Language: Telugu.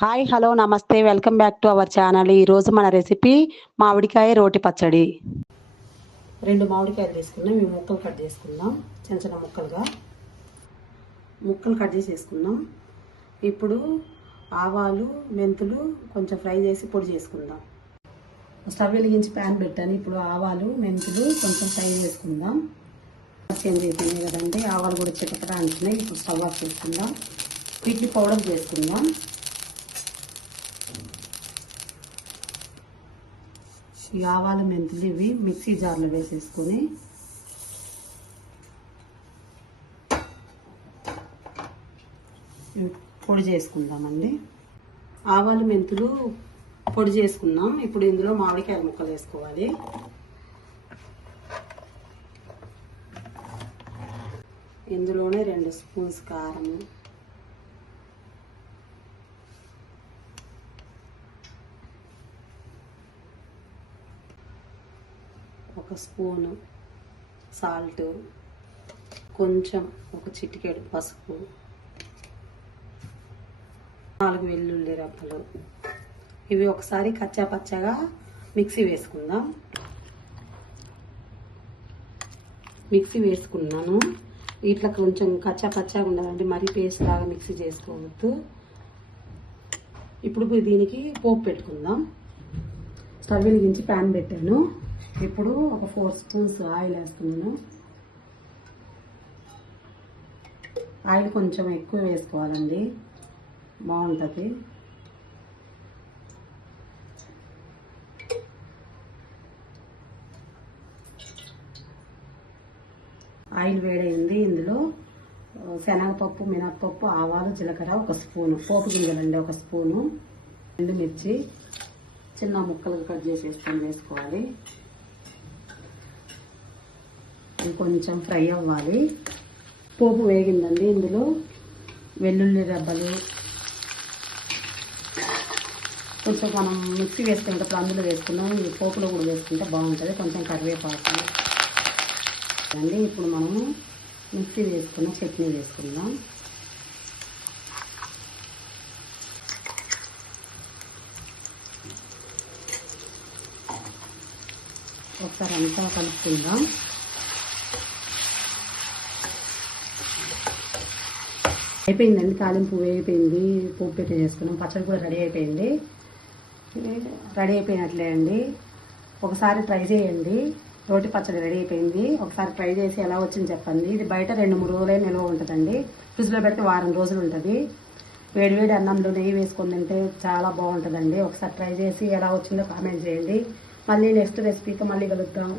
హాయ్ హలో నమస్తే. Welcome back to our channel. ఈరోజు మన రెసిపీ మామిడికాయ రోటి పచ్చడి. రెండు మామిడికాయలు తీసుకున్నాం. ఇవి ముక్కలు కట్ చేసుకుందాం. చిన్న చిన్న ముక్కలుగా. ముక్కలు కట్ చేసేసుకుందాం ఇప్పుడు ఆవాలు మెంతులు కొంచెం ఫ్రై చేసి పొడి చేసుకుందాం. స్టవ్ వెలిగించి ప్యాన్ పెట్టాను. ఇప్పుడు ఆవాలు మెంతులు కొంచెం ఫ్రై చేసుకుందాం. చేంజ్ అయిపోయినాయి కదండి. ఆవాలు కూడా చిటపట అంటున్నాయి. ఇప్పుడు స్టవ్ ఆఫ్ చేసుకుందాం. వీటిని పౌడర్ చేసుకుందాం. ఆవాల మెంతులు ఇవి మిక్సీ జార్లో వేసేసుకొని పొడి చేసుకుందామండి. ఆవాలు మెంతులు పొడి చేసుకున్నాం. ఇప్పుడు ఇందులో మామిడికాయ ముక్కలు వేసుకోవాలి. ఇందులోనే రెండు స్పూన్స్ కారం ఒక స్పూను సాల్ట్ కొంచెం ఒక చిటికెడు పసుపు నాలుగు వెల్లుల్లి రబ్బలు. ఇవి ఒకసారి కచ్చా పచ్చగా మిక్సీ వేసుకుందాం. మిక్సీ వేసుకున్నాను. ఇట్లా కొంచెం కచ్చా పచ్చగా ఉండాలంటే మరీ పేస్ట్ లాగా మిక్సీ చేసుకోవద్దు. ఇప్పుడు దీనికి పోపు పెట్టుకుందాం. స్టవ్ వెలిగించి ప్యాన్ పెట్టాను. ఇప్పుడు ఒక ఫోర్ స్పూన్స్ ఆయిల్ వేస్తున్నాను ఆయిల్ కొంచెం ఎక్కువ వేసుకోవాలండి. బాగుంటుంది. ఆయిల్ వేడైంది. ఇందులో శనగపప్పు మినప్పప్పు ఆవాలు జీలకర్ర ఒక స్పూను పోపు గింజలండి ఒక స్పూను ఎండుమిర్చి చిన్న ముక్కలు కట్ చేసేసుకొని వేసుకోవాలి. ఇది కొంచెం ఫ్రై అవ్వాలి. పోపు వేగిందండి ఇందులో. వెల్లుల్లి రెబ్బలు. కొంచెం మనం మిక్సీ వేసుకునేటప్పుడు అందులో వేసుకున్నాం. ఈ పోపులో కూడా వేసుకుంటే బాగుంటుంది. కొంచెం కరివేపాకు. అండి ఇప్పుడు మనము మిక్సీ వేసుకున్న చట్నీ వేసుకుందాం. ఒకసారి అంతా కలుపుకుందాం. అయిపోయిందండి తాలింపు అయిపోయింది పోపు పెట్టి చేసుకున్నాం. పచ్చడి కూడా రెడీ అయిపోయింది. రెడీ అయిపోయినట్లే అండి. ఒకసారి ట్రై చేయండి. రోటి పచ్చడి రెడీ అయిపోయింది. ఒకసారి ట్రై చేసి ఎలా వచ్చింది చెప్పండి. ఇది బయట రెండు మూడు రోజులే నిల్వ ఉంటుందండి. ఫ్రిడ్జ్లో పెడితే వారం రోజులు ఉంటుంది. వేడివేడి అన్నంలో నెయ్యి వేసుకొని తింటే చాలా బాగుంటుందండి. ఒకసారి ట్రై చేసి ఎలా వచ్చిందో కామెంట్ చేయండి. మళ్ళీ నెక్స్ట్ రెసిపీతో మళ్ళీ కలుద్దాం.